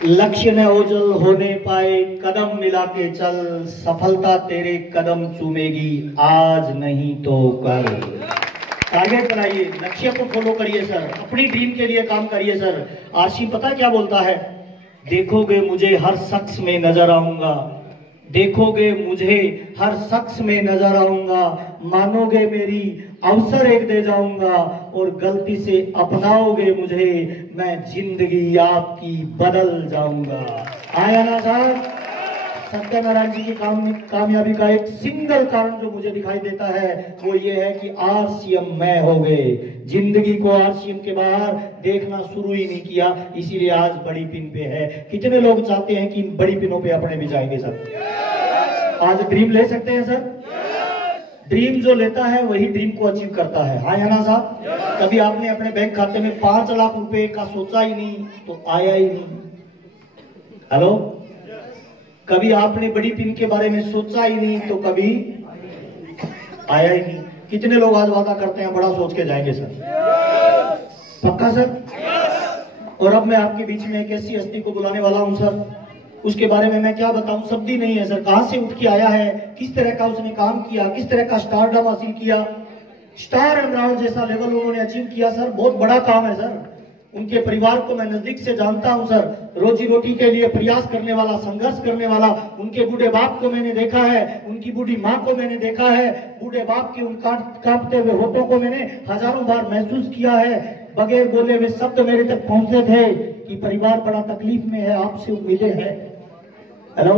लक्ष्य न ओझल होने पाए, कदम मिला के चल, सफलता तेरे कदम चूमेगी, आज नहीं तो कल। टारगेट बनाइए, लक्ष्य को फॉलो करिए सर, अपनी ड्रीम के लिए काम करिए सर। आशी पता क्या बोलता है? देखोगे मुझे हर शख्स में नजर आऊंगा, देखोगे मुझे हर शख्स में नजर आऊंगा, मानोगे मेरी अवसर एक दे जाऊंगा, और गलती से अपनाओगे मुझे, मैं जिंदगी आपकी बदल जाऊंगा। आया ना साहब? सत्यनारायण जी की कामयाबी का एक सिंगल कारण जो मुझे दिखाई देता है वो ये है कि आरसीएम मैं हो गए। जिंदगी को आरसीएम के बाहर देखना शुरू ही नहीं किया, इसीलिए आज बड़ी पिन पे है। कितने लोग चाहते हैं कि इन बड़ी पिनों पे अपने भी जाएंगे सर? आज ड्रीम ले सकते हैं सर? ड्रीम जो लेता है वही ड्रीम को अचीव करता है। हाँ या ना साहब? कभी आपने अपने बैंक खाते में 5 लाख रुपए का सोचा ही नहीं तो आया ही नहीं। हेलो, कभी आपने बड़ी पिन के बारे में सोचा ही नहीं तो कभी आया ही नहीं। कितने लोग आज वादा करते हैं बड़ा सोच के जाएंगे सर? पक्का सर? और अब मैं आपके बीच में एक ऐसी हस्ती को बुलाने वाला हूं सर, उसके बारे में मैं क्या बताऊं, शब्द ही नहीं है सर। कहां से उठ के आया है, किस तरह का उसने काम किया, किस तरह का स्टारडम हासिल किया, स्टार एमराल्ड जैसा लेवल उन्होंने अचीव किया सर। बहुत बड़ा काम है सर। उनके परिवार को मैं नजदीक से जानता हूं सर, रोजी रोटी के लिए प्रयास करने वाला, संघर्ष करने वाला। उनके बूढ़े बाप को मैंने देखा है, उनकी बूढ़ी माँ को मैंने देखा है, बूढ़े बाप के उन कांपते हुए होठों को मैंने हजारों बार महसूस किया है। बगैर बोले हुए शब्द मेरे तक पहुंचते थे कि परिवार बड़ा तकलीफ में है, आपसे उम्मीदें हैं। हेलो,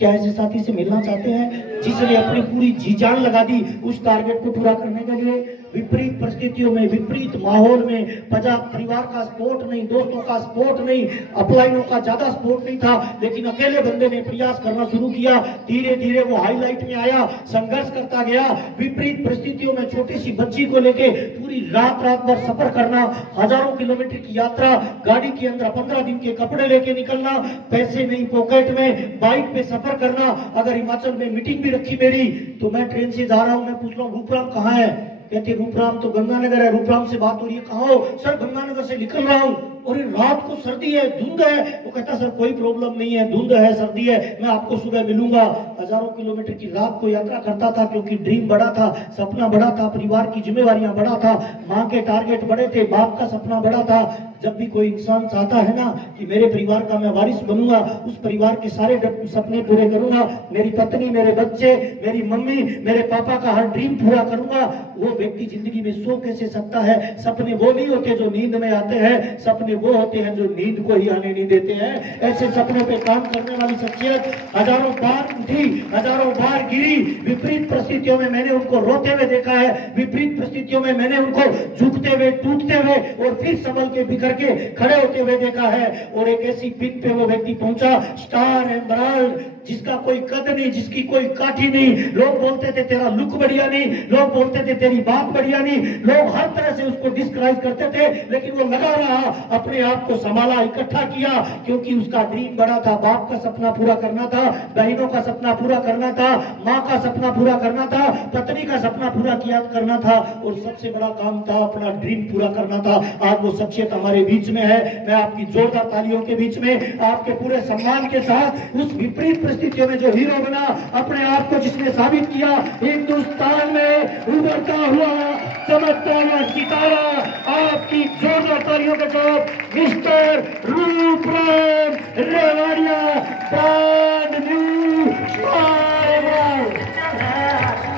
क्या ऐसे साथी से मिलना चाहते हैं जिसने अपनी पूरी जी जान लगा दी उस टारगेट को पूरा करने के लिए? विपरीत परिस्थितियों में, विपरीत माहौल में, परिवार का सपोर्ट नहीं, दोस्तों का सपोर्ट नहीं, अपलाइनों का ज्यादा सपोर्ट नहीं था, लेकिन अकेले बंदे ने प्रयास करना शुरू किया। धीरे धीरे वो हाईलाइट में आया, संघर्ष करता गया। विपरीत परिस्थितियों में छोटी सी बच्ची को लेके पूरी रात भर सफर करना, हजारों किलोमीटर की यात्रा, गाड़ी के अंदर 15 दिन के कपड़े लेके निकलना, पैसे नहीं पॉकेट में, बाइक पे सफर करना। अगर हिमाचल में मीटिंग भी रखी मेरी तो मैं ट्रेन से जा रहा हूं, मैं पूछ रहा हूं रूपराम कहाँ है? कहते रूपराम तो गंगानगर है। रूपराम से बात हो रही है, कहाँ हो? सर गंगानगर से निकल रहा हूं। और रात को सर्दी है, धुंध है। वो कहता सर कोई प्रॉब्लम नहीं है, धुंध है, सर्दी है, मैं आपको सुबह मिलूंगा। हजारों किलोमीटर की रात को यात्रा करता था क्योंकि ड्रीम बड़ा था, सपना बड़ा था, परिवार की जिम्मेवारियां बड़ा था, माँ के टारगेट बड़े थे, बाप का सपना बड़ा था। जब भी कोई इंसान चाहता है ना कि मेरे परिवार का मैं वारिस बनूंगा, उस परिवार के सारे सपने पूरे करूंगा, मेरी पत्नी, मेरे बच्चे, मेरी मम्मी, मेरे पापा का हर ड्रीम पूरा करूंगा, वो व्यक्ति जिंदगी में सो कैसे सकता है? सपने वो नहीं होते जो नींद में आते हैं, सपने वो होते हैं जो नींद को ही आने नहीं देते हैं। ऐसे सपनों पे काम करने वाली शख्सियत हजारों बार उठी, हजारों बार गिरी। विपरीत परिस्थितियों में मैंने उनको रोते हुए देखा है, विपरीत परिस्थितियों में मैंने उनको झुकते हुए, टूटते हुए और फिर संभल के बिखर के खड़े होते हुए देखा है। और एक ऐसी पिन पे वो व्यक्ति पहुंचा, स्टार एमराल्ड, जिसका कोई कद नहीं, जिसकी कोई काठी नहीं। लोग बोलते थे तेरा लुक बढ़िया नहीं, लोग बोलते थे तेरी बात बढ़िया नहीं, लोग हर तरह से उसको डिस्क्राइब करते थे, लेकिन वो लगा रहा, अपने आप को संभाला, इकट्ठा किया, क्योंकि उसका ड्रीम बड़ा था। बाप का सपना पूरा करना था, बहनों का सपना पूरा करना था, माँ का सपना पूरा करना था, पत्नी का सपना पूरा किया करना था, और सबसे बड़ा काम था अपना ड्रीम पूरा करना था। आज वो शख्सियत हमारे बीच में है। मैं आपकी जोरदार तालियों के बीच में, आपके पूरे सम्मान के साथ, उस विपरीत परिस्थितियों में जो हीरो बना, अपने आप को जिसने साबित किया, हिंदुस्तान में उभरता हुआ चमकता हुआ सितारा, आपकी जोरदार तालियों के साथ mister Ruparam Rewadia, brand new star.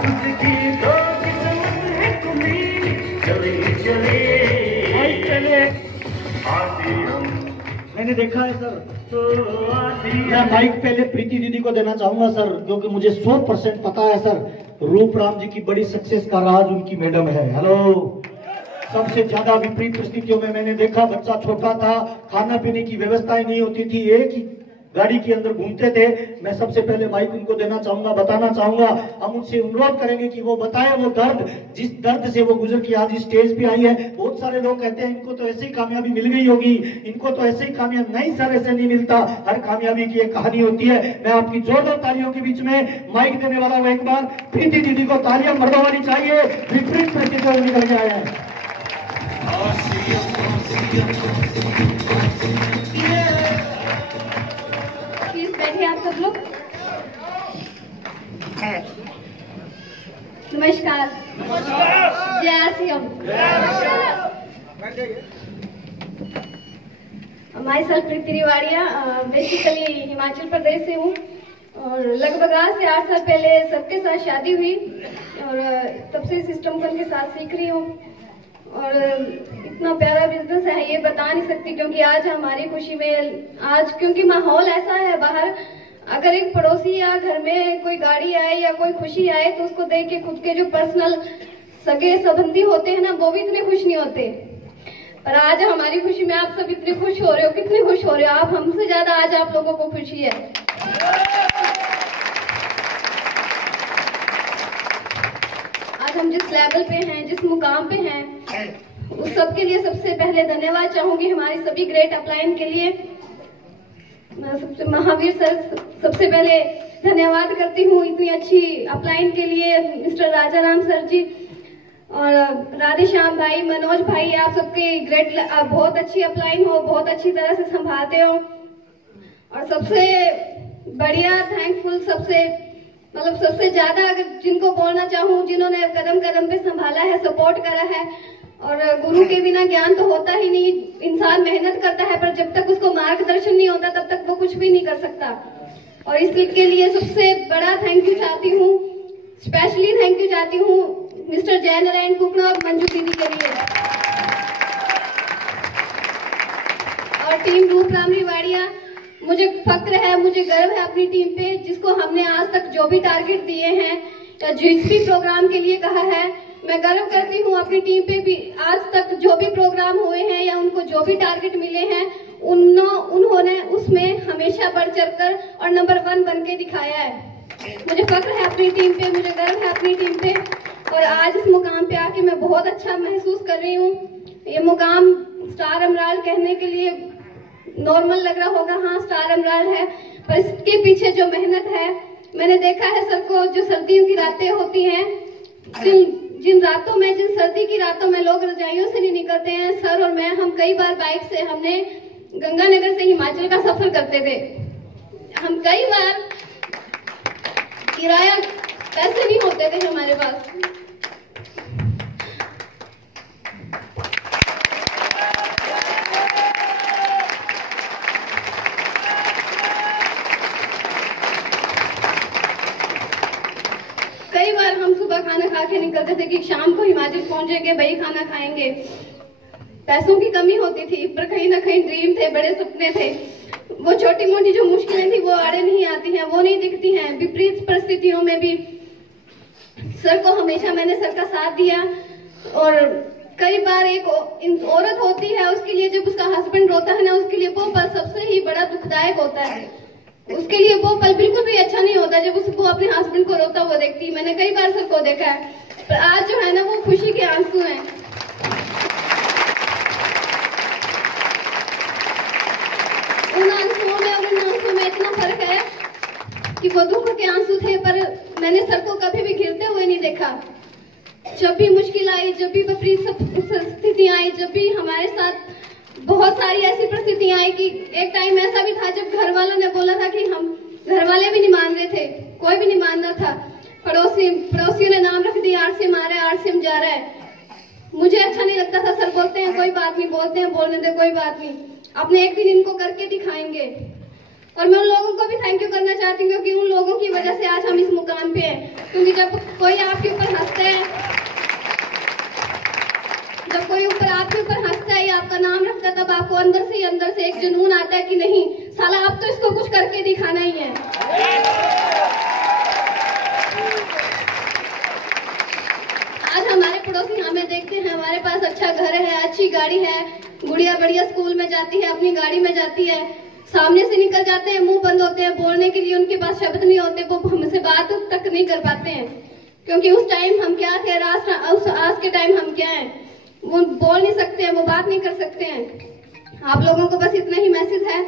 उसकी तो किस्मत है कुली, चले चले मैंने देखा है सर। मैं माइक पहले प्रीति दीदी को देना चाहूंगा सर, क्योंकि मुझे 100% पता है सर रूपराम जी की बड़ी सक्सेस का राज उनकी मैडम है। हेलो, सबसे ज्यादा विपरीत परिस्थितियों में मैंने देखा, बच्चा छोटा था, खाना पीने की व्यवस्थाएं नहीं होती थी, एक ही गाड़ी के अंदर घूमते थे। मैं सबसे पहले माइक उनको देना चाहूंगा, बताना चाहूंगा, हम उनसे अनुरोध करेंगे कि वो बताएं वो दर्द, जिस दर्द से वो गुजर के आज स्टेज पे आई है। बहुत सारे लोग कहते हैं इनको तो ऐसे ही कामयाबी मिल गई होगी, इनको तो ऐसे ही कामयाबी, नहीं सर ऐसे नहीं मिलता, हर कामयाबी की एक कहानी होती है। मैं आपकी जोरदार तालियों के बीच में माइक देने वाला हूँ। एक बार प्रीति दीदी को तालियां मर्दों वाली चाहिए, विपरीत परिस्थितियों में निकल के आया है। Myself Preeti Rewadia, basically Himachal Pradesh से हूँ और लगभग आज से 8 साल पहले सबके साथ शादी हुई और तब से सिस्टम के साथ सीख रही हूँ और इतना प्यारा बिजनेस है ये बता नहीं सकती, क्योंकि आज हमारी खुशी में आज क्योंकि माहौल ऐसा है बाहर, अगर एक पड़ोसी या घर में कोई गाड़ी आए या कोई खुशी आए तो उसको देख के खुद के जो पर्सनल सगे संबंधी होते हैं ना वो भी इतने खुश नहीं होते। पर आज हमारी खुशी में आप सब इतने खुश हो रहे हो, कितने खुश हो रहे हो आप, हमसे ज्यादा आज आप लोगों को खुशी है। आज हम जिस लेवल पे हैं, जिस मुकाम पे हैं, उस सब के लिए सबसे पहले धन्यवाद चाहूंगी हमारे सभी ग्रेट अपलाइन के लिए। सबसे महावीर सर सबसे पहले धन्यवाद करती हूँ इतनी अच्छी अपलाइन के लिए, मिस्टर राजाराम सर जी और राधे श्याम भाई, मनोज भाई, आप सबके ग्रेट, बहुत अच्छी अपलाइन हो, बहुत अच्छी तरह से संभालते हो। और सबसे बढ़िया थैंकफुल, सबसे ज्यादा अगर जिनको बोलना चाहूँ, जिन्होंने कदम कदम पे संभाला है, सपोर्ट करा है, और गुरु के बिना ज्ञान तो होता ही नहीं, इंसान मेहनत करता है पर जब तक उसको मार्गदर्शन नहीं होता तब तक वो कुछ भी नहीं कर सकता। और इसके लिए सबसे बड़ा थैंक यू चाहती हूँ, स्पेशली थैंक यू चाहती हूँ मिस्टर जयनारायण कुकड़ा और मंजू दीदी के लिए और टीम रूपराम रिवाड़िया। मुझे फक्र है, मुझे गर्व है अपनी टीम पे, जिसको हमने आज तक जो भी टारगेट दिए हैं या जिस भी प्रोग्राम के लिए कहा है, मैं गर्व करती हूँ अपनी टीम पे भी। आज तक जो भी प्रोग्राम हुए हैं या उनको जो भी टारगेट मिले हैं उन्होंने उसमें हमेशा बढ़ चढ़कर और नंबर 1 बन के दिखाया है। मुझे फक्र है अपनी टीम पे, मुझे गर्व है अपनी टीम पे और आज इस मुकाम पे आके मैं बहुत अच्छा महसूस कर रही हूँ। ये मुकाम स्टार एमराल्ड कहने के लिए नॉर्मल लग रहा होगा, हाँ स्टार एमराल्ड है, पर इसके पीछे जो मेहनत है, मैंने देखा है सर को, जो सर्दियों की रातें होती हैं, जिन रातों में, जिन सर्दी की रातों में लोग रजाइयों से नहीं निकलते हैं, सर और मैं, हम कई बार बाइक से हमने गंगानगर से हिमाचल का सफर करते थे। हम कई बार किराया पैसे नहीं होते थे हमारे पास, कई बार हम सुबह खाना खा के निकलते थे कि शाम को हिमाचल पहुंचेंगे, वही खाना खाएंगे। पैसों की कमी होती थी पर कहीं ना कहीं ड्रीम थे, बड़े सपने थे। वो छोटी मोटी जो मुश्किलें थी वो आड़े नहीं आती हैं, वो नहीं दिखती हैं। विपरीत परिस्थितियों में भी सर को हमेशा मैंने सर का साथ दिया और कई बार एक औरत होती है, उसके लिए जब उसका हस्बैंड रोता है ना, उसके लिए वो पल सबसे ही बड़ा दुखदायक होता है। उसके लिए वो पल बिल्कुल भी अच्छा नहीं होता जब उसको अपने हस्बैंड को रोता हुआ देखती है। मैंने कई बार सर को देखा है, पर आज जो है ना वो खुशी के आंसू हैं। उन आंसुओं में और इन आंसुओं में इतना फर्क है कि वो दुख के आंसू थे, पर मैंने सर को कभी भी गिरते हुए नहीं देखा। जब भी मुश्किल आई, जब भी विपरीत स्थितियां आई, जब भी हमारे साथ बहुत सारी ऐसी परिस्थितियां आई कि एक टाइम ऐसा भी था जब घर वालों ने बोला था कि हम, घर वाले भी नहीं मान रहे थे, कोई भी नहीं मान रहा था। पड़ोसियों ने नाम रख दिया, आरसीएम आ रहा है, आरसीएम जा रहा है। मुझे अच्छा नहीं लगता था। सर बोलते हैं कोई बात नहीं, बोलते हैं बोलने दे, कोई बात नहीं, अपने एक दिन इनको करके दिखाएंगे। और मैं उन लोगों को भी थैंक यू करना चाहती हूँ क्योंकि उन लोगों की वजह से आज हम इस मुकाम पे हैं। क्योंकि जब कोई आपके ऊपर हंसता है, जब कोई आपके ऊपर हंसता है या आपका नाम रखता है, तब आपको अंदर से एक जुनून आता है कि नहीं साला अब तो इसको कुछ करके दिखाना ही है। आज हमारे पड़ोसी हमें देखते हैं, हमारे पास अच्छा घर है, अच्छी गाड़ी है, गुड़िया बढ़िया स्कूल में जाती है, अपनी गाड़ी में जाती है, सामने से निकल जाते हैं, मुंह बंद होते हैं, बोलने के लिए उनके पास शब्द नहीं होते, वो हमसे बात तक नहीं कर पाते हैं। क्योंकि उस टाइम हम क्या थे, आज के टाइम हम क्या हैं, वो बोल नहीं सकते हैं, वो बात नहीं कर सकते हैं। आप लोगों को बस इतना ही मैसेज है,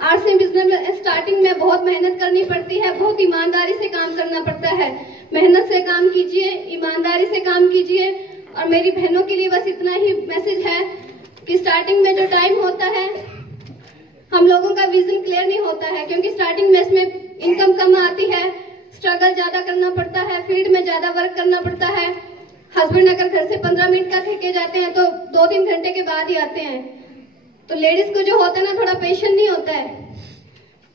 आरसीएम बिजनेस में स्टार्टिंग में बहुत मेहनत करनी पड़ती है, बहुत ईमानदारी से काम करना पड़ता है। मेहनत से काम कीजिए, ईमानदारी से काम कीजिए। और मेरी बहनों के लिए बस इतना ही मैसेज है कि स्टार्टिंग में जो टाइम होता है, हम लोगों का विजन क्लियर नहीं होता है, क्योंकि स्टार्टिंग में इसमें इनकम कम आती है, स्ट्रगल ज्यादा करना पड़ता है, फील्ड में ज्यादा वर्क करना पड़ता है, हस्बैंड अगर घर से 15 मिनट का थके जाते हैं तो 2-3 घंटे के बाद ही आते हैं। तो लेडीज को जो होता है ना, थोड़ा पेशेंस नहीं होता है।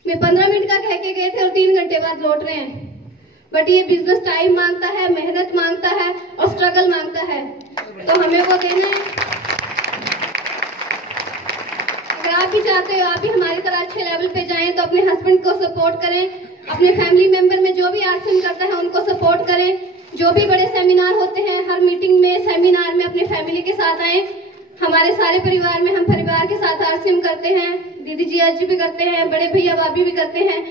मैं 15 मिनट का कह के गए थे और 3 घंटे बाद लौट रहे हैं। बट ये बिजनेस टाइम मांगता है, मेहनत मांगता है और स्ट्रगल मांगता है, तो हमें वो देना है। अगर आप भी चाहते हो आप भी हमारी तरह अच्छे लेवल पे जाएं तो अपने हस्बैंड को सपोर्ट करें, अपने फैमिली मेंबर में जो भी आरसीएम करता है उनको सपोर्ट करें। जो भी बड़े सेमिनार होते हैं, हर मीटिंग में, सेमिनार में अपने फैमिली के साथ आए। हमारे सारे परिवार में हम परिवार के साथ आरसीएम करते हैं। दीदी जी आज भी करते हैं, बड़े भैया भाभी भी करते हैं।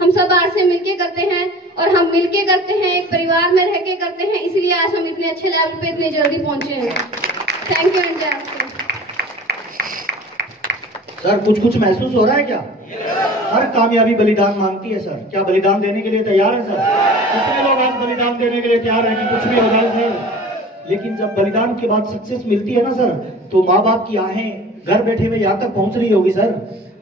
हम सब आरसीएम मिलके करते हैं और हम मिलके करते हैं, एक परिवार में रह के करते हैं, इसलिए आज हम इतने अच्छे लेवल पे इतनी जल्दी पहुंचे हैं। Thank you India. सर कुछ महसूस हो रहा है क्या? हर कामयाबी बलिदान मांगती है सर। क्या बलिदान देने के लिए तैयार है सर? कितने लोग आज बलिदान देने के लिए तैयार हैं कि कुछ भी हो जाए सर? लेकिन जब बलिदान के बाद सक्सेस मिलती है ना सर, तो माँ बाप की आहें घर बैठे हुए यहाँ तक पहुंच रही होगी सर।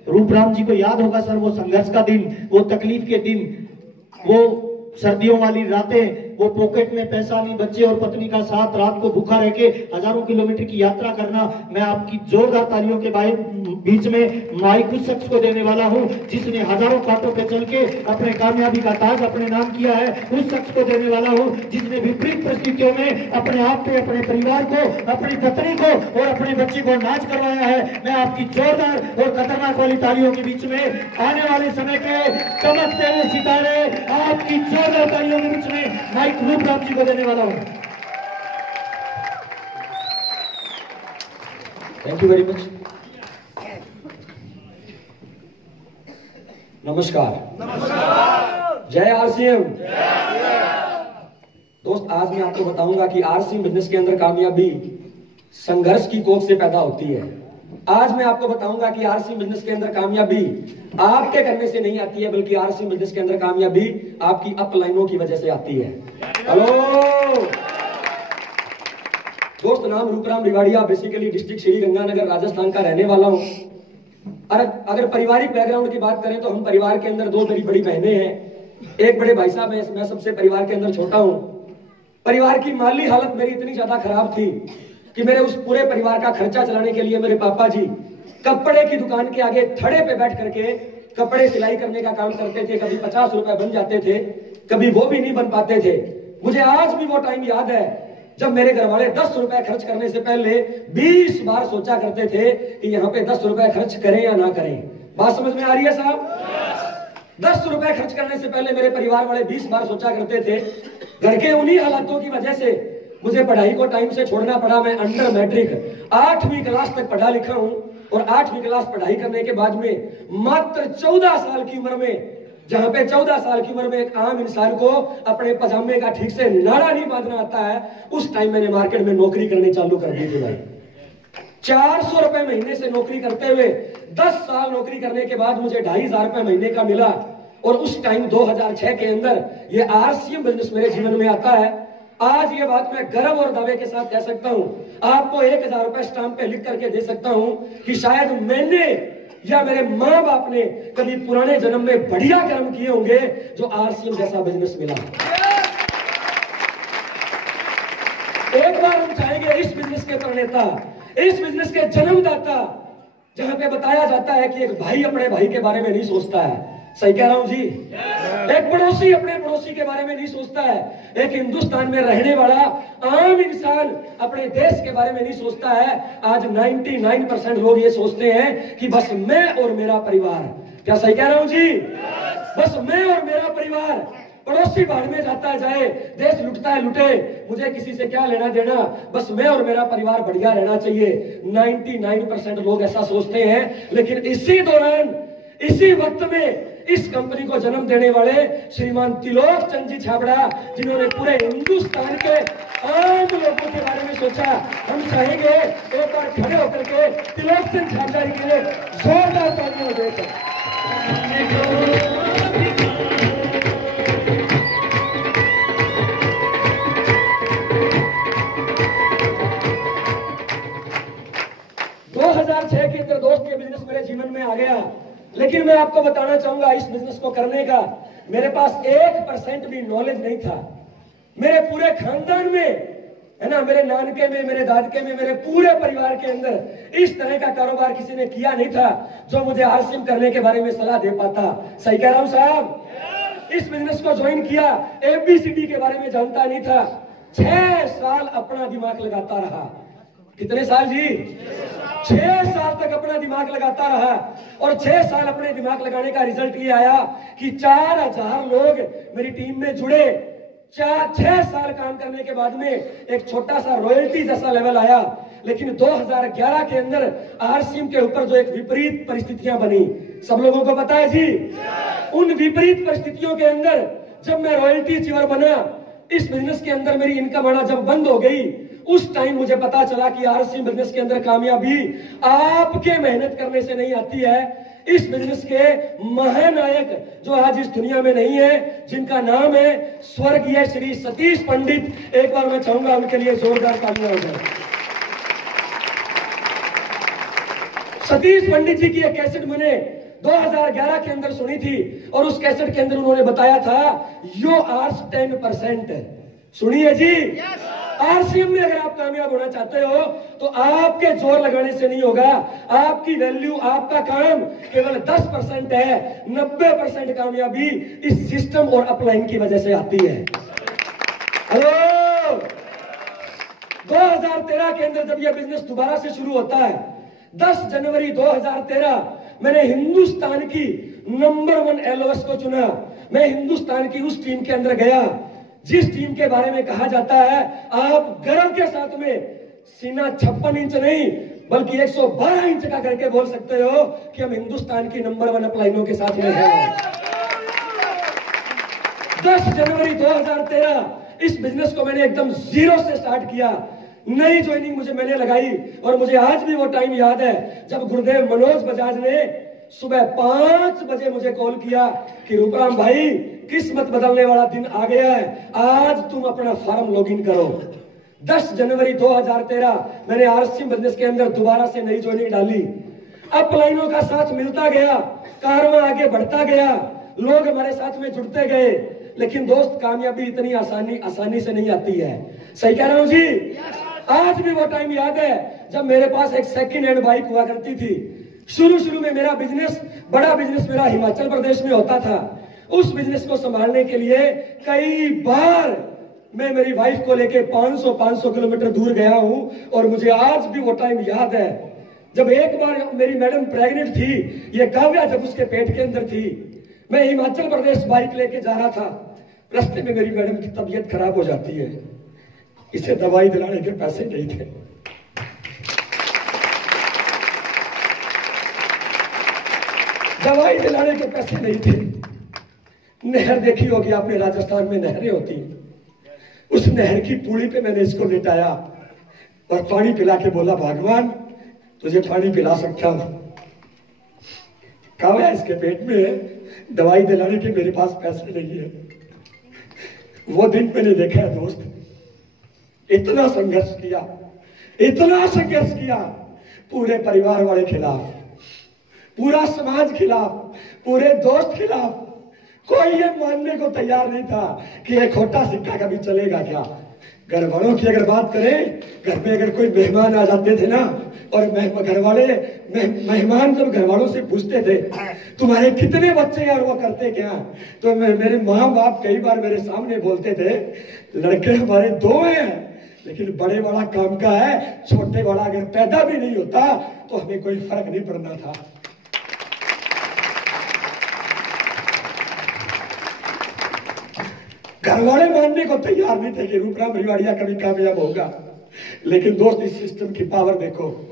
रूपराम जी को याद होगा सर वो संघर्ष का दिन, वो तकलीफ के दिन, वो सर्दियों वाली रातें, वो पॉकेट में पैसा नहीं, बच्चे और पत्नी का साथ, रात को भूखा रह के हजारों किलोमीटर की यात्रा करना। मैं आपकी जोरदार तालियों के बीच में माइक उस शख्स को देने वाला हूं जिसने हजारों कांटों पे चल के अपने कामयाबी का ताज अपने नाम किया है। उस शख्स को देने वाला हूं जिसने विपरीत परिस्थितियों में अपने आप पे, अपने परिवार को, अपनी पत्नी को और अपने बच्चे को नाच करवाया है। मैं आपकी जोरदार और खतरनाक वाली तालियों के बीच में आने वाले समय के चमकते हुए सितारे आपकी जोरदार तालियों के बीच में माइक रूपराम जी को देने वाला हूं। Thank you very much. नमस्कार। जय आरसीएम। दोस्त आज मैं आपको बताऊंगा कि आरसीएम बिजनेस के अंदर कामयाबी संघर्ष की कोख से पैदा होती है। आज मैं आपको बताऊंगा कि आरसीएम बिजनेस के अंदर कामयाबी आपके करने से नहीं आती है, बल्कि आरसीएम बिजनेस के अंदर कामयाबी आपकी अपलाइनों की वजह से आती है। हेलो दोस्त, नाम रूपराम रिवाड़िया, बेसिकली डिस्ट्रिक्ट श्री गंगानगर राजस्थान का रहने वाला हूं। अगर पारिवारिक बैकग्राउंड की बात करें तो हम परिवार के अंदर 2 मेरी बड़ी बहनें हैं, एक बड़े भाई साहब हैं। मैं सबसे परिवार के अंदर छोटा हूं। परिवार की माली हालत मेरी इतनी ज्यादा खराब थी कि मेरे उस पूरे परिवार का खर्चा चलाने के लिए मेरे पापा जी कपड़े की दुकान के आगे थड़े पे बैठ करके कपड़े सिलाई करने का काम करते थे। कभी 50 रुपए बन जाते थे, कभी वो भी नहीं बन पाते थे। मुझे आज भी वो टाइम याद है जब मेरे घर वाले 10 रुपए खर्च करने से पहले 20 बार सोचा करते थे कि यहाँ पे 10 रुपए खर्च करें या ना करें। बात समझ में आ रही है साहब? 10 रुपए खर्च करने से पहले मेरे परिवार वाले 20 बार सोचा करते थे। घर के उन्हीं हालातों की वजह से मुझे पढ़ाई को टाइम से छोड़ना पड़ा। मैं अंडर मैट्रिक 8वीं क्लास तक पढ़ा लिखा हूं और 8वीं क्लास पढ़ाई करने के बाद में मात्र 14 साल की उम्र में, जहां पे 14 साल की उम्र में एक आम इंसान को अपने पजामे का ठीक से नाड़ा नहीं बांधना आता है, उस टाइम मैंने मार्केट में नौकरी करनी चालू कर दी थी भाई। 400 रुपए महीने से नौकरी करते हुए 10 साल नौकरी करने के बाद मुझे 2500 रुपए महीने का मिला। और उस टाइम 2006 के अंदर ये आरसीएम बिजनेस मेरे जीवन में आता है। आज ये बात मैं गर्व और दावे के साथ कह सकता हूं, आपको 1000 रुपए स्टाम्प पे लिख करके दे सकता हूं कि शायद मैंने या मेरे माँ बाप ने कभी पुराने जन्म में बढ़िया कर्म किए होंगे जो आरसीएम जैसा बिजनेस मिला। एक बार हम चाहेंगे इस बिजनेस के प्रणेता, इस बिजनेस के जन्मदाता, जहां पे बताया जाता है कि एक भाई अपने भाई के बारे में नहीं सोचता है। सही कह रहा हूं जी? एक पड़ोसी अपने पड़ोसी के बारे में नहीं सोचता है। एक हिंदुस्तान में रहने वाला आम इंसान अपने देश के बारे में नहीं सोचता है। आज 99% लोग ये सोचते हैं कि बस मैं और मेरा परिवार। क्या सही कह रहा हूं जी? बस मैं और मेरा परिवार। पड़ोसी भाड़ में जाता है जाए, देश लुटता है लुटे, मुझे किसी से क्या लेना देना, बस मैं और मेरा परिवार बढ़िया रहना चाहिए। 99% लोग ऐसा सोचते हैं। लेकिन इसी दौरान, इसी वक्त में इस कंपनी को जन्म देने वाले श्रीमान त्रिलोक चंद जी छाबड़ा, जिन्होंने पूरे हिंदुस्तान के आम लोगों के बारे में सोचा, हम चाहेंगे एक बार खड़े होकर के त्रिलोक चंद छाबड़ा जी के लिए जोरदार तालियां दें। 2006 के अंदर दोस्त ये बिजनेस मेरे जीवन में आ गया। लेकिन मैं आपको बताना चाहूंगा, इस बिजनेस को करने का मेरे पास 1% भी नॉलेज नहीं था। मेरे पूरे खानदान में है ना, मेरे नानके में, मेरे दादके में, मेरे पूरे परिवार के अंदर इस तरह का कारोबार किसी ने किया नहीं था जो मुझे आरसीएम करने के बारे में सलाह दे पाता। सही कह रहा हूं साहब? इस बिजनेस को ज्वाइन किया, एबीसीडी के बारे में जानता नहीं था। 6 साल अपना दिमाग लगाता रहा। कितने साल जी? 6 साल तक अपना दिमाग लगाता रहा और 6 साल अपने दिमाग लगाने का रिजल्ट ये आया कि 4000 लोग मेरी टीम में जुड़े। 6 साल काम करने के बाद में एक छोटा सा रॉयल्टी जैसा लेवल आया। लेकिन 2011 के अंदर आरसीएम के ऊपर जो एक विपरीत परिस्थितियां बनी, सब लोगों को पता है जी। उन विपरीत परिस्थितियों के अंदर जब मैं रॉयल्टी अचीवर बना, इस बिजनेस के अंदर मेरी इनकम आना जब बंद हो गई, उस टाइम मुझे पता चला कि आरसीएम बिजनेस के अंदर कामयाबी आपके मेहनत करने से नहीं आती है। इस बिजनेस के महानायक जो आज इस दुनिया में नहीं है, जिनका नाम है स्वर्गीय श्री सतीश पंडित, एक बार मैं चाहूंगा उनके लिए जोरदार तालियां हो जाए। सतीश पंडित जी की एक कैसेट मैंने 2011 के अंदर सुनी थी और उस कैसेट के अंदर उन्होंने बताया था यो आर्स 10%। सुनिए जी, आरसीएम में अगर आप कामयाब होना चाहते हो तो आपके जोर लगाने से नहीं होगा। आपकी वैल्यू, आपका काम केवल 10% है। 90% कामयाबी इस सिस्टम और अपलाइन की वजह से आती है। हेलो, 2013 के अंदर जब यह बिजनेस दोबारा से शुरू होता है, 10 जनवरी 2013 मैंने हिंदुस्तान की नंबर 1 एलओएस को चुना। मैं हिंदुस्तान की उस टीम के अंदर गया जिस टीम के बारे में कहा जाता है, आप गर्व के साथ में सीना 56 इंच नहीं बल्कि 112 इंच का करके बोल सकते हो कि हम हिंदुस्तान की नंबर 1 अपलाइनों के साथ में हैं। 10 जनवरी 2013 इस बिजनेस को मैंने एकदम जीरो से स्टार्ट किया। नई ज्वाइनिंग मैंने लगाई और मुझे आज भी वो टाइम याद है जब गुरुदेव मनोज बजाज ने सुबह 5 बजे मुझे कॉल किया कि रूपराम भाई, किस्मत बदलने वाला दिन आ गया है, आज तुम अपना फॉर्म लॉगिन करो। 10 जनवरी 2013 मैंने आरसीएम बिजनेस के अंदर दोबारा से नई ज्वाइनिंग डाली। अपलाइनों का साथ मिलता गया, कारवां आगे बढ़ता गया, लोग हमारे साथ में जुड़ते गए। लेकिन दोस्त, कामयाबी इतनी आसानी से नहीं आती है। सही कह रहा हूं जी? आज भी वो टाइम याद है जब मेरे पास एक सेकंड हैंड बाइक हुआ करती थी। शुरू में मेरा बिजनेस, बड़ा बिजनेस मेरा हिमाचल प्रदेश में होता था। उस बिजनेस को संभालने के लिए कई बार मैं मेरी वाइफ को लेके 500 किलोमीटर दूर गया हूं और मुझे आज भी वो टाइम याद है जब एक बार मेरी मैडम प्रेग्नेंट थी। ये काव्या जब उसके पेट के अंदर थी, मैं हिमाचल प्रदेश बाइक लेके जा रहा था। रास्ते में मेरी मैडम की तबीयत खराब हो जाती है। इसे दवाई दिलाने के पैसे नहीं थे। दवाई दिलाने के पैसे नहीं थे। नहर देखी होगी आपने, राजस्थान में नहरें होती, उस नहर की पुली पे मैंने इसको लेटाया और पानी पिला के बोला, भगवान तुझे पानी पिला सकता हूं। कहा इसके पेट में दवाई दिलाने के मेरे पास पैसे नहीं है। वो दिन मैंने देखा है दोस्त, इतना संघर्ष किया, पूरे परिवार वाले खिलाफ, पूरा समाज खिलाफ, पूरे दोस्त खिलाफ। कोई ये मानने को तैयार नहीं था कि एक खोटा सिक्का कभी चलेगा क्या। घर वालों की अगर बात करें, घर में अगर कोई मेहमान आ जाते थे ना, और मेहमान जब घर वालों से पूछते थे तुम्हारे कितने बच्चे हैं और वो करते क्या, तो मेरे माँ बाप कई बार मेरे सामने बोलते थे, लड़के हमारे 2 हैं लेकिन बड़े वाला काम का है, छोटे वाला अगर पैदा भी नहीं होता तो हमें कोई फर्क नहीं पड़ना था। घर वाले मानने को तैयार नहीं थे कि रूपराम रिवाड़िया कभी कामयाब होगा। लेकिन दोस्त, इस सिस्टम की पावर देखो,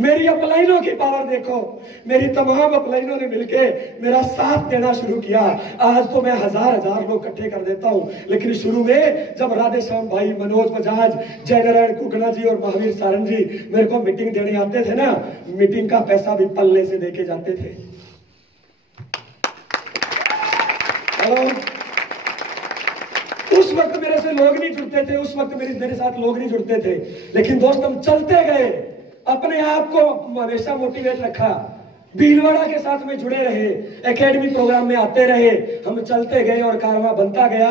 मेरी अपलाइनों की पावर देखो। मेरी तमाम अपलाइनों ने मिलके मेरा साथ देना शुरू किया। आज तो मैं हजार लोग इकट्ठे कर देता हूं, लेकिन शुरू में जब राधेश्याम भाई, मनोज बजाज, जयनारायण कुगना जी और महावीर सारंग जी मेरे को मीटिंग देने आते थे ना, मीटिंग का पैसा भी पल्ले से देके जाते थे। उस वक्त मेरे से लोग नहीं जुड़ते थे, उस वक्त मेरे साथ लोग नहीं जुड़ते थे, लेकिन दोस्त हम चलते गए, अपने आप को हमेशा मोटिवेट रखा, भीलवाड़ा के साथ में जुड़े रहे, एकेडमी प्रोग्राम में आते रहे, हम चलते गए और कारवां बनता गया।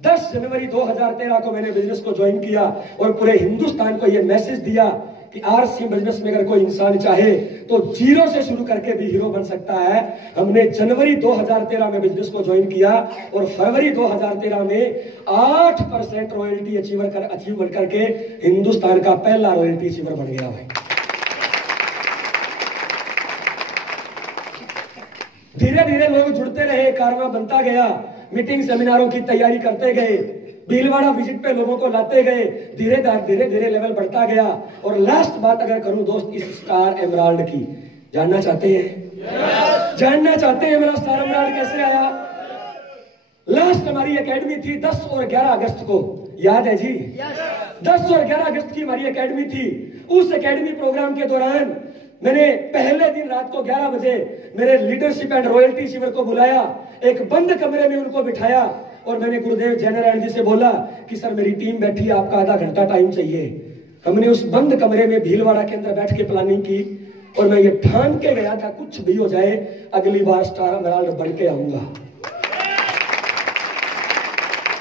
10 जनवरी 2013 को मैंने बिजनेस को ज्वाइन किया और पूरे हिंदुस्तान को यह मैसेज दिया कि आरसी बिजनेस में अगर कोई इंसान चाहे तो जीरो से शुरू करके भी हीरो बन सकता है। हमने जनवरी 2013 में बिजनेस को ज्वाइन किया और फरवरी 2013 में 8% रॉयल्टी अचीव करके हिंदुस्तान का पहला रॉयल्टी अचीवर बन गया भाई। धीरे धीरे लोग जुड़ते रहे, कारवा बनता गया, मीटिंग सेमिनारों की तैयारी करते गए, भीलवाड़ा विजिट पे लोगों को लाते गए, धीरे धीरे लेवल बढ़ता गया। और लास्ट बात अगर करूं दोस्त इस स्टार एमराल्ड की, जानना चाहते हैं? जानना चाहते हैं मेरा स्टार एमराल्ड कैसे आया? लास्ट हमारी एकेडमी थी 10 और 11 अगस्त को, याद है जी? 10 और 11 अगस्त की हमारी एकेडमी थी। उस एकेडमी प्रोग्राम के दौरान मैंने पहले दिन रात को 11 बजे मेरे लीडरशिप एंड रॉयल्टी अचीवर को बुलाया, एक बंद कमरे में उनको बिठाया और मैंने गुरुदेव जयनारायण जी से बोला कि सर मेरी टीम बैठी है, आपका आधा घंटा टाइम चाहिए। हमने उस बंद कमरे में भीलवाड़ा के अंदर बैठ के प्लानिंग की और मैं ये ठान के गया था कुछ भी हो जाए अगली बार स्टार एमराल्ड बन के आऊंगा।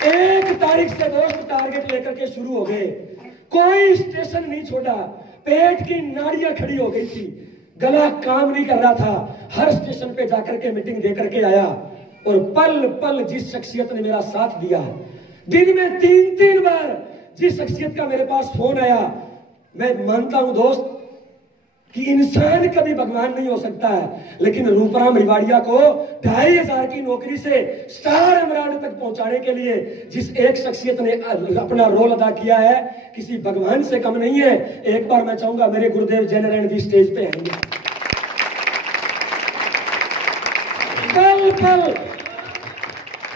1 तारीख से दोस्त टारगेट लेकर के शुरू हो गए, कोई स्टेशन नहीं छोड़ा, पेट की नाड़ियां खड़ी हो गई थी, गला काम नहीं कर रहा था, हर स्टेशन पे जाकर के मीटिंग दे करके आया। और पल पल जिस शख्सियत ने मेरा साथ दिया, दिन में 3-3 बार जिस शख्सियत का मेरे पास फोन आया, मैं मानता हूं दोस्त कि इंसान कभी भगवान नहीं हो सकता है, लेकिन रूपराम रिवाड़िया को 2500 की नौकरी से स्टार एमराल्ड तक पहुंचाने के लिए जिस एक शख्सियत ने अपना रोल अदा किया है, किसी भगवान से कम नहीं है। एक बार मैं चाहूंगा मेरे गुरुदेव जयनारायण जी स्टेज पे आएंगे।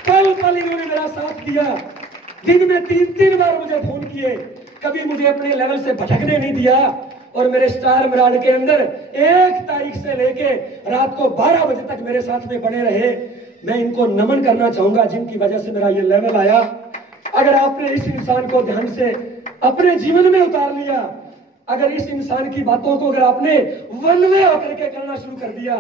पल पल इन्होंने मेरा साथ दिया, दिन में 3-3 बार मुझे फोन किए, कभी मुझे अपने लेवल से भटकने नहीं दिया और मेरे स्टार एमराल्ड के अंदर 1 तारीख से लेके रात को 12 बजे तक मेरे साथ में बने रहे। मैं इनको नमन करना चाहूंगा जिनकी वजह से मेरा ये लेवल आया। अगर आपने इस इंसान को ध्यान से अपने जीवन में उतार लिया, अगर इस इंसान की बातों को अगर आपने वन वे होकर के करना शुरू कर दिया,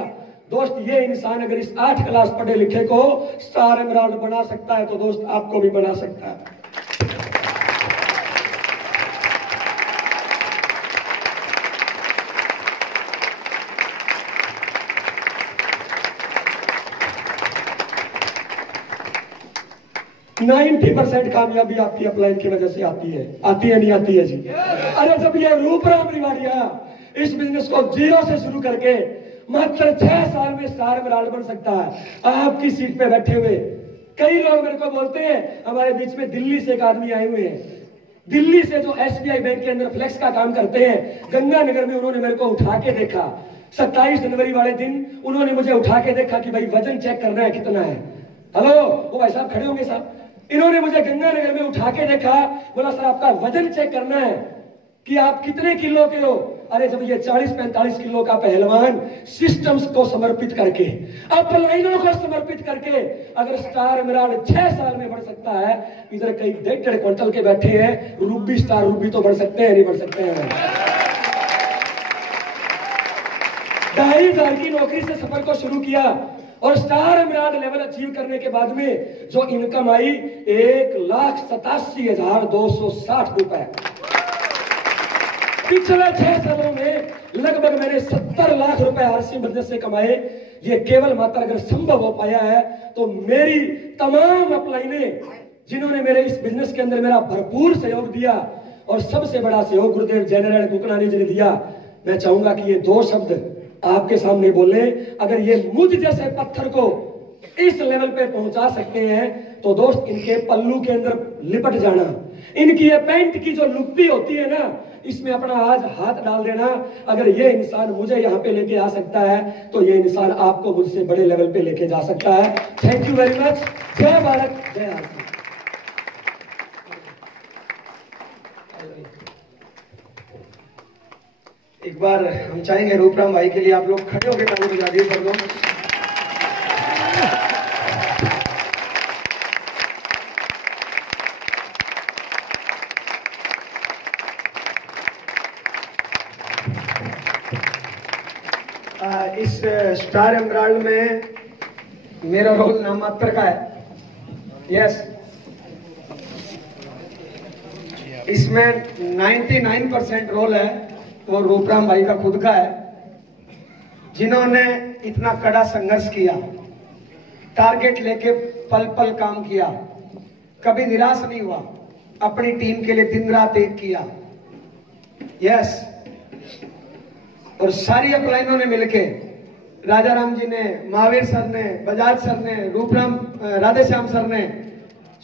दोस्त ये इंसान अगर इस 8 क्लास पढ़े लिखे को स्टार एमराल्ड बना सकता है तो दोस्त आपको भी बना सकता है। %90% कामयाबी आपकी अपलाइन की वजह से आती है नहीं आती है जी? अरे जब ये रूपराम रिवाड़िया इस बिजनेस को जीरो से शुरू करके मात्र 6 साल में स्टार एमराल्ड बन सकता है, आपकी सीट पे बैठे हुए कई लोग मेरे को बोलते हैं, हमारे बीच में दिल्ली से एक आदमी आए हुए हैं, दिल्ली से जो SBI बैंक के अंदर फ्लेक्स का काम करते हैं, गंगानगर में उन्होंने मेरे को उठा के देखा। 27 जनवरी वाले दिन उन्होंने मुझे उठा के देखा कि भाई वजन चेक करना है कितना है। हेलो, वो भाई साहब खड़े होंगे साहब, इन्होंने मुझे गंगानगर में उठा के देखा, बोला सर आपका वजन चेक करना है कि आप कितने किलो के हो। अरे जब ये 40-45 किलो का पहलवान सिस्टम्स को समर्पित करके, अपलाइनों को समर्पित करके अगर स्टार एमराल्ड 6 साल में बढ़ सकता है, इधर कई 1.5 क्विंटल के बैठे हैं, रूबी स्टार रूबी तो बढ़ सकते हैं नहीं बढ़ सकते हैं? 2500 की नौकरी से सफर को शुरू किया और स्टार एमराल्ड लेवल अचीव करने के बाद में जो इनकम आई 1,87,260 रुपए। पिछले 6 सालों में लगभग मैंने 70 लाख रुपए आरसी बिजनेस से कमाए। ये केवल मात्र अगर संभव हो पाया है तो मेरी तमाम अपलाइनें जिन्होंने मेरे इस बिजनेस के अंदर मेरा भरपूर सहयोग दिया, और सबसे बड़ा सहयोग गुरुदेव जयनारायण कुकनानी जी ने दिया। मैं चाहूंगा कि ये 2 शब्द आपके सामने बोले। अगर ये मुझ जैसे पत्थर को इस लेवल पे पहुंचा सकते हैं तो दोस्त इनके पल्लू के अंदर लिपट जाना, इनकी ये पैंट की जो लुप्पी होती है ना, इसमें अपना आज हाथ डाल देना। अगर ये इंसान मुझे यहाँ पे लेके आ सकता है तो ये इंसान आपको मुझसे बड़े लेवल पे लेके जा सकता है। Thank you very much. जय भारत, जय आरसी। एक बार हम चाहेंगे रूपराम भाई के लिए आप लोग खड़े होकर ताली बजा दिए सब लोग। इस स्टार एमराल्ड में मेरा रोल नाम मात्र का है। यस, इसमें 99% रोल है वो रूपराम भाई का खुद का है, जिन्होंने इतना कड़ा संघर्ष किया, टारगेट लेके पल पल काम किया, कभी निराश नहीं हुआ, अपनी टीम के लिए दिन रात एक किया। यस, और सारी अपलाइनों ने मिलके, राजा राम जी ने, महावीर सर ने, बजाज सर ने, रूपराम राधेश्याम सर ने,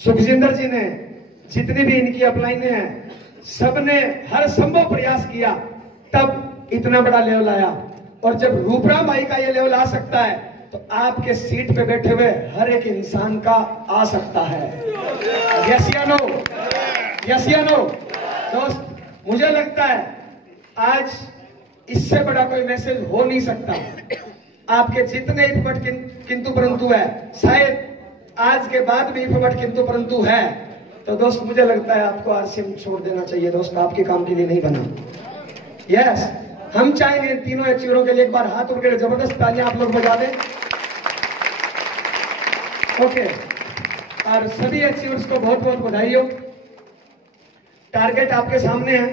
सुखजिंदर जी ने, जितनी भी इनकी अपलाइनें हैं, सबने हर संभव प्रयास किया, तब इतना बड़ा लेवल आया। और जब रूपराम भाई का ये लेवल आ सकता है तो आपके सीट पे बैठे हुए हर एक इंसान का आ सकता है। यस या नो? यस या नो? दोस्त, मुझे लगता है आज इससे बड़ा कोई मैसेज हो नहीं सकता। आपके जितने इफबट किंतु परंतु है, शायद आज के बाद भी इफबट किंतु परंतु है, तो दोस्त मुझे लगता है आपको आरसीएम छोड़ देना चाहिए। दोस्त, आपके काम के लिए नहीं बना। यस, हम चाहेंगे तीनों अचीवरों के लिए एक बार हाथ उठकर जबरदस्त तालियां आप लोग बजा दें। ओके, और सभी अचीवर्स को बहुत बहुत बधाई हो। टारगेट आपके सामने है।